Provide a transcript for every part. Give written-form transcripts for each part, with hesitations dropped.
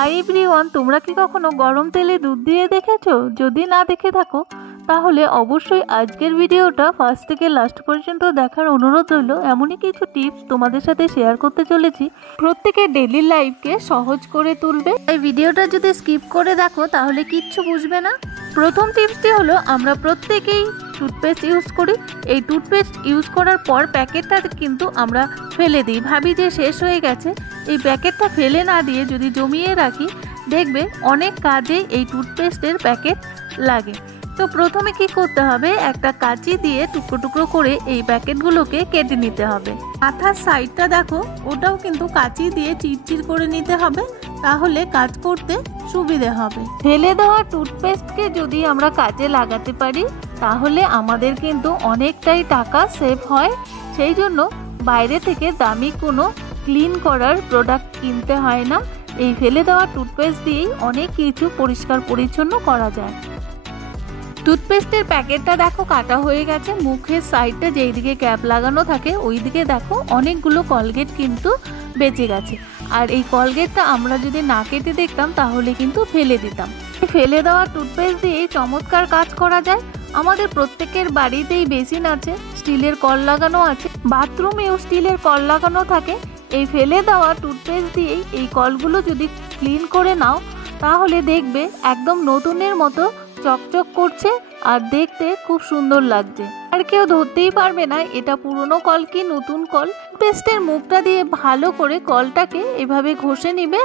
Hi everyone, তোমরা কি কখনো গরম তেলে দুধ দিয়ে দেখেছো? যদি না দেখে থাকো তাহলে অবশ্যই আজকের ভিডিওটা ফার্স্ট থেকে লাস্ট পর্যন্ত দেখার অনুরোধ রইল। এমনই কিছু টিপস তোমাদের সাথে শেয়ার করতে চলেছি, প্রত্যেকের ডেইলি লাইফকে সহজ করে তুলবে। এই ভিডিওটা যদি স্কিপ করে দেখো তাহলে কিচ্ছু বুঝবে না। প্রথম টিপসটি হলো, আমরা প্রত্যেকেই টুথপেস্ট ইউজ করি। এই টুথপেস্ট ইউজ করার পর প্যাকেটটা কিন্তু আমরা ফেলে দিই, ভাবি যে শেষ হয়ে গেছে। এই প্যাকেটটা ফেলে না দিয়ে যদি জমিয়ে রাখি, দেখবে অনেক কাজে এই টুথপেস্টের প্যাকেট লাগে। তো প্রথমে কি করতে হবে, একটা কাঁচি দিয়ে টুকরো টুকরো করে এই প্যাকেটগুলোকে কেটে নিতে হবে। মাথার সাইডটা দেখো, ওটাও কিন্তু কাঁচি দিয়ে চিরচির করে নিতে হবে, তাহলে কাজ করতে সুবিধে হবে। ফেলে দেওয়া টুথপেস্টকে যদি আমরা কাজে লাগাতে পারি তাহলে আমাদের কিন্তু অনেকটাই টাকা সেভ হয়। সেই জন্য বাইরে থেকে দামি কোনো ক্লিন করার প্রোডাক্ট কিনতে হয় না। এই ফেলে দেওয়া টুথপেস্ট দিয়েই অনেক কিছু পরিষ্কার পরিচ্ছন্ন করা যায়। টুথপেস্টের প্যাকেটটা দেখো কাটা হয়ে গেছে। মুখের সাইডটা যেই দিকে ক্যাপ লাগানো থাকে ওই দিকে দেখো অনেকগুলো কলগেট কিন্তু বেঁচে গেছে। আর এই কলগেটটা আমরা যদি না কেটে দেখতাম তাহলে কিন্তু ফেলে দিতাম। ফেলে দেওয়া টুথপেস্ট দিয়ে চমৎকার কাজ করা যায়। আমাদের প্রত্যেকের বাড়িতেই বেসিন আছে, স্টিলের কল লাগানো আছে, বাথরুমেও স্টিলের কল লাগানো থাকে। এই ফেলে দেওয়া টুথপেস্ট দিয়েই এই কলগুলো যদি ক্লিন করে নাও তাহলে দেখবে একদম নতুনের মতো চকচক করছে আর দেখতে খুব সুন্দর লাগছে। আর কেউ ধরতেই পারবে না এটা পুরনো কল কি নতুন কল। পেস্টের মুখটা দিয়ে ভালো করে কলটাকে এভাবে ঘষে নিবে।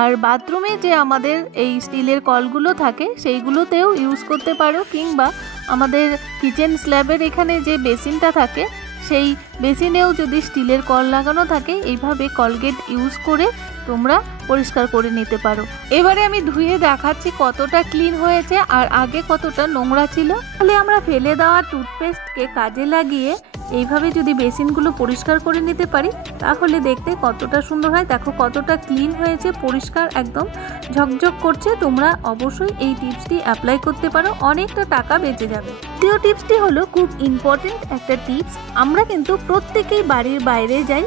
আর বাথরুমে যে আমাদের এই স্টিলের কলগুলো থাকে সেইগুলোতেও ইউজ করতে পারো, কিংবা আমাদের কিচেন স্ল্যাবের এখানে যে বেসিনটা থাকে সেই বেসিনেও যদি স্টিলের কল লাগানো থাকে এইভাবে কলগেট ইউজ করে তোমরা পরিষ্কার করে নিতে পারো। এবারে আমি ধুয়ে দেখাচ্ছি কতটা ক্লিন হয়েছে আর আগে কতটা নোংরা ছিল। তাহলে আমরা ফেলে দেওয়া টুথপেস্টকে কাজে লাগিয়ে এইভাবে যদি বেসিনগুলো পরিষ্কার করে নিতে পারি তাহলে দেখতে কতটা সুন্দর হয়। দেখো কতটা ক্লিন হয়েছে, পরিষ্কার একদম ঝকঝক করছে। তোমরা অবশ্যই এই টিপসটি অ্যাপ্লাই করতে পারো, অনেকটা টাকা বেঁচে যাবে। দ্বিতীয় টিপসটি হলো খুব ইম্পর্টেন্ট একটা টিপস। আমরা কিন্তু প্রত্যেকেই বাড়ির বাইরে যাই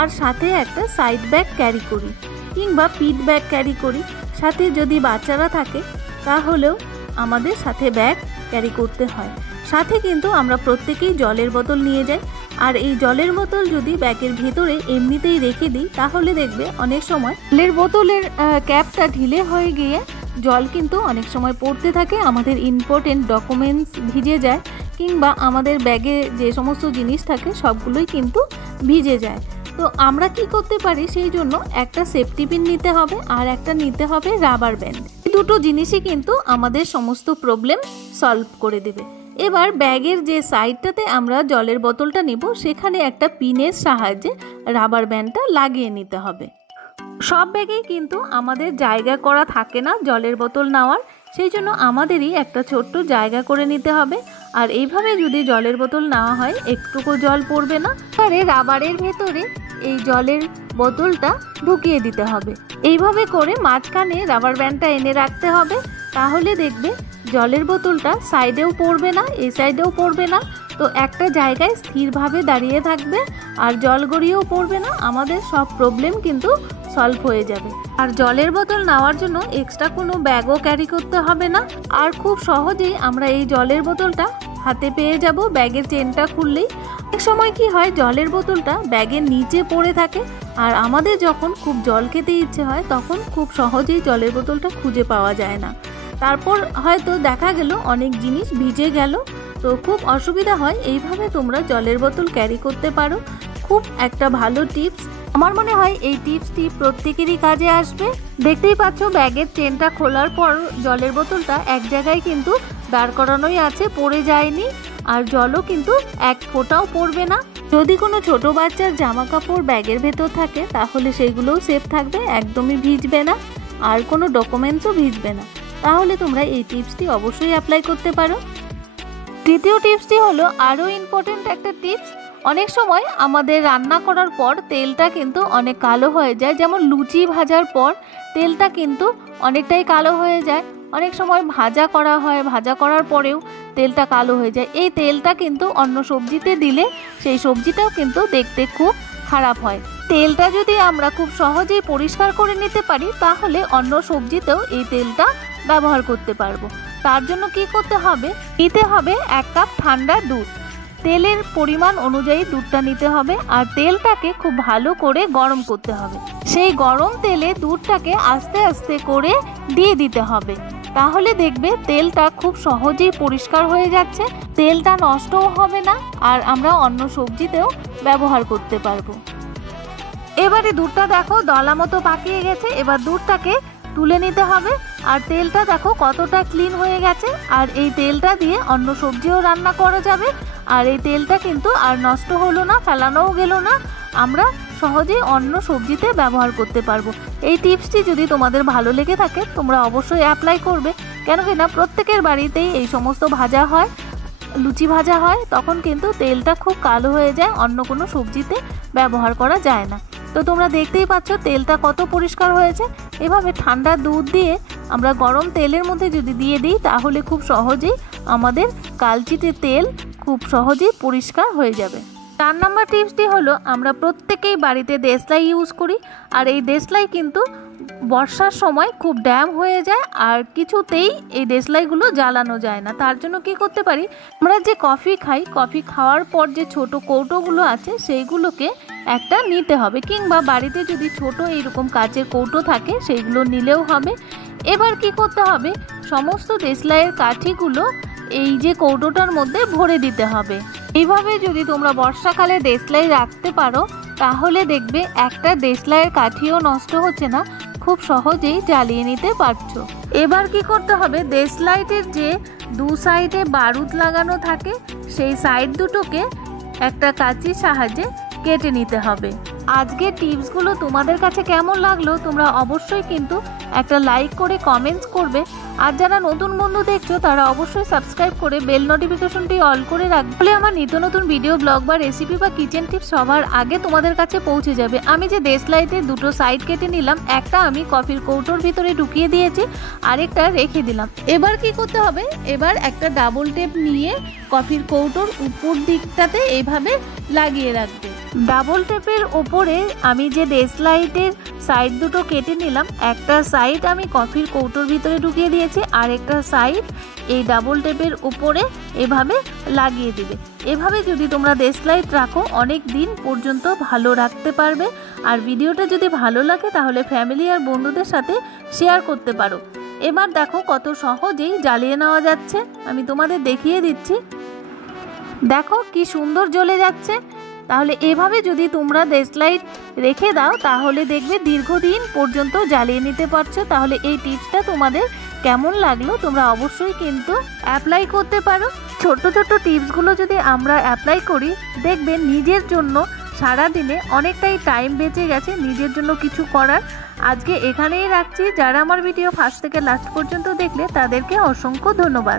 আর সাথে একটা সাইড ব্যাগ ক্যারি করি কিংবা পিট ব্যাগ ক্যারি করি। সাথে যদি বাচ্চারা থাকে তাহলেও আমাদের সাথে ব্যাগ ক্যারি করতে হয়। সাথে কিন্তু আমরা প্রত্যেকেই জলের বোতল নিয়ে যাই। আর এই জলের বোতল যদি ব্যাগের ভেতরে এমনিতেই রেখে দিই তাহলে দেখবে অনেক সময় জলের বোতলের ক্যাপটা ঢিলে হয়ে গিয়ে জল কিন্তু অনেক সময় পড়তে থাকে, আমাদের ইম্পর্টেন্ট ডকুমেন্টস ভিজে যায়, কিংবা আমাদের ব্যাগে যে সমস্ত জিনিস থাকে সবগুলোই কিন্তু ভিজে যায়। তো আমরা কি করতে পারি, সেই জন্য একটা সেফটি পিন নিতে হবে আর একটা নিতে হবে রাবার ব্যান্ড। এই দুটো জিনিসই কিন্তু আমাদের সমস্ত প্রবলেম সলভ করে দেবে। এবার ব্যাগের যে সাইডটাতে আমরা জলের বোতলটা নেব সেখানে একটা পিনের সাহায্যে রাবার ব্যান্ডটা লাগিয়ে নিতে হবে। সব ব্যাগেই কিন্তু আমাদের জায়গা করা থাকে না জলের বোতল নেওয়ার, সেই জন্য আমাদেরই একটা ছোট্ট জায়গা করে নিতে হবে। আর এইভাবে যদি জলের বোতল নেওয়া হয় একটুকু জল পড়বে না। তারে রাবারের ভেতরে এই জলের বোতলটা ঢুকিয়ে দিতে হবে। এইভাবে করে মাঝখানে রাবার ব্যান্ডটা এনে রাখতে হবে, তাহলে দেখবে জলের বোতলটা সাইডেও পড়বে না, এই সাইডেও পড়বে না। তো একটা জায়গায় স্থিরভাবে দাঁড়িয়ে থাকবে আর জল গড়িয়েও পড়বে না। আমাদের সব প্রবলেম কিন্তু সলভ হয়ে যাবে। আর জলের বোতল নেওয়ার জন্য এক্সট্রা কোনো ব্যাগও ক্যারি করতে হবে না। আর খুব সহজেই আমরা এই জলের বোতলটা হাতে পেয়ে যাব ব্যাগের চেনটা খুললেই। এক সময় কি হয়, জলের বোতলটা ব্যাগের নিচে পড়ে থাকে আর আমাদের যখন খুব জল খেতে ইচ্ছে হয় তখন খুব সহজেই জলের বোতলটা খুঁজে পাওয়া যায় না। তারপর হয়তো দেখা গেল অনেক জিনিস ভিজে গেল, তো খুব অসুবিধা হয়। এইভাবে তোমরা জলের বোতল ক্যারি করতে পারো, খুব একটা ভালো টিপস। আমার মনে হয় এই টিপসটি প্রত্যেকেরই কাজে আসবে। দেখতেই পাচ্ছ ব্যাগের চেনটা খোলার পর জলের বোতলটা এক জায়গায় কিন্তু দাঁড় করানোই আছে, পড়ে যায়নি আর জলও কিন্তু এক ফোঁটাও পড়বে না। যদি কোনো ছোট বাচ্চার জামা কাপড় ব্যাগের ভেতর থাকে তাহলে সেগুলোও সেফ থাকবে, একদমই ভিজবে না আর কোনো ডকুমেন্টসও ভিজবে না। তাহলে তোমরা এই টিপসটি অবশ্যই অ্যাপ্লাই করতে পারো। তৃতীয় টিপসটি হলো আরও ইম্পর্টেন্ট একটা টিপস। অনেক সময় আমাদের রান্না করার পর তেলটা কিন্তু অনেক কালো হয়ে যায়, যেমন লুচি ভাজার পর তেলটা কিন্তু অনেকটাই কালো হয়ে যায়। অনেক সময় ভাজা করা হয়, ভাজা করার পরেও তেলটা কালো হয়ে যায়। এই তেলটা কিন্তু অন্য সবজিতে দিলে সেই সবজিটাও কিন্তু দেখতে খুব খারাপ হয়। তেলটা যদি আমরা খুব সহজেই পরিষ্কার করে নিতে পারি তাহলে অন্য সবজিতেও এই তেলটা ব্যবহার করতে পারবো। তার জন্য কি করতে হবে, নিতে হবে 1 কাপ ঠান্ডা দুধ। তেলের পরিমাণ অনুযায়ী দুধটা নিতে হবে আর তেলটাকে খুব ভালো করে গরম করতে হবে। সেই গরম তেলে দুধটাকে আস্তে আস্তে করে দিয়ে দিতে হবে, তাহলে দেখবে তেলটা খুব সহজেই পরিষ্কার হয়ে যাচ্ছে, তেলটা নষ্টও হবে না আর আমরা অন্য সবজিতেও ব্যবহার করতে পারবো। এবারে দুধটা দেখো দলা মতো পাকিয়ে গেছে, এবার দুধটাকে তুলে নিতে হবে আর তেলটা দেখো কতটা ক্লিন হয়ে গেছে। আর এই তেলটা দিয়ে অন্য সবজিও রান্না করা যাবে আর এই তেলটা কিন্তু আর নষ্ট হলো না, ফেলানোও গেল না, আমরা সহজেই অন্য সবজিতে ব্যবহার করতে পারবো। এই টিপসটি যদি তোমাদের ভালো লেগে থাকে তোমরা অবশ্যই অ্যাপ্লাই করবে, কেন কি না প্রত্যেকের বাড়িতেই এই সমস্ত ভাজা হয়, লুচি ভাজা হয়, তখন কিন্তু তেলটা খুব কালো হয়ে যায়, অন্য কোনো সবজিতে ব্যবহার করা যায় না। তো তোমরা দেখতেই পাচ্ছ তেলটা কত পরিষ্কার হয়েছে। এভাবে ঠান্ডা দুধ দিয়ে আমরা গরম তেলের মধ্যে যদি দিয়ে দিই তাহলে খুব সহজেই আমাদের কালচিটে তেল খুব সহজেই পরিষ্কার হয়ে যাবে। 4 নম্বর টিপসটি হলো আমরা প্রত্যেকেই বাড়িতে দেশলাই ইউজ করি আর এই দেশলাই কিন্তু বর্ষার সময় খুব ড্যাম হয়ে যায় আর কিছুতেই এই দেশলাইগুলো জ্বালানো যায় না। তার জন্য কি করতে পারি, আমরা যে কফি খাই, কফি খাওয়ার পর যে ছোট কৌটোগুলো আছে সেইগুলোকে একটা নিতে হবে, কিংবা বাড়িতে যদি ছোট এইরকম কাচের কৌটো থাকে সেইগুলো নিলেও হবে। এবার কি করতে হবে, সমস্ত দেশলাইয়ের কাঠিগুলো এই যে কৌটোটার মধ্যে ভরে দিতে হবে। এইভাবে যদি তোমরা বর্ষাকালে দেশলাই রাখতে পারো তাহলে দেখবে একটা দেশলাইয়ের কাঠিও নষ্ট হচ্ছে না, খুব সহজেই জ্বালিয়ে নিতে পারছো। এবার কি করতে হবে, দেশলাইটের যে 2 সাইডে বারুদ লাগানো থাকে সেই সাইড দুটোকে একটা কাঁচির সাহায্যে কেটে নিতে হবে। আজকের টিপসগুলো তোমাদের কাছে কেমন লাগলো তোমরা অবশ্যই কিন্তু একটা লাইক করে কমেন্টস করবে আর যারা নতুন বন্ধু দেখছো তারা অবশ্যই সাবস্ক্রাইব করে বেল নোটিফিকেশনটি অল করে রাখবে, তাহলে আমার নিত্য নতুন ভিডিও, ব্লগ বা রেসিপি বা কিচেন টিপস সবার আগে তোমাদের কাছে পৌঁছে যাবে। আমি যে দেশলাইতে 2টো সাইড কেটে নিলাম, একটা আমি কফির কৌটোর ভিতরে ঢুকিয়ে দিয়েছি, আরেকটা রেখে দিলাম। এবার কি করতে হবে, এবার একটা ডাবল টেপ নিয়ে কফির কৌটোর উপর দিকটাতে এইভাবে লাগিয়ে রাখবে। ডাবল টেপের ওপরে আমি যে দেশলাইটের সাইড দুটো কেটে নিলাম, একটা সাইড আমি কফির কৌটোর ভিতরে ঢুকিয়ে দিয়েছি আর একটা সাইড এই ডাবল টেপের উপরে এভাবে লাগিয়ে দিবে। এভাবে যদি তোমরা দেশলাইট রাখো অনেক দিন পর্যন্ত ভালো রাখতে পারবে। আর ভিডিওটা যদি ভালো লাগে তাহলে ফ্যামিলি আর বন্ধুদের সাথে শেয়ার করতে পারো। এবার দেখো কত সহজেই জ্বালিয়ে নেওয়া যাচ্ছে, আমি তোমাদের দেখিয়ে দিচ্ছি, দেখো কি সুন্দর জ্বলে যাচ্ছে। তাহলে এভাবে যদি তোমরা দেশলাইট রেখে দাও তাহলে দেখবে দীর্ঘদিন পর্যন্ত জ্বালিয়ে নিতে পারছো। তাহলে এই টিপসটা তোমাদের কেমন লাগলো তোমরা অবশ্যই কিন্তু অ্যাপ্লাই করতে পারো। ছোট ছোট টিপসগুলো যদি আমরা অ্যাপ্লাই করি দেখবে নিজের জন্য সারাদিনে অনেকটাই টাইম বেঁচে গেছে নিজের জন্য কিছু করার। আজকে এখানেই রাখছি, যারা আমার ভিডিও ফার্স্ট থেকে লাস্ট পর্যন্ত দেখলে তাদেরকে অসংখ্য ধন্যবাদ।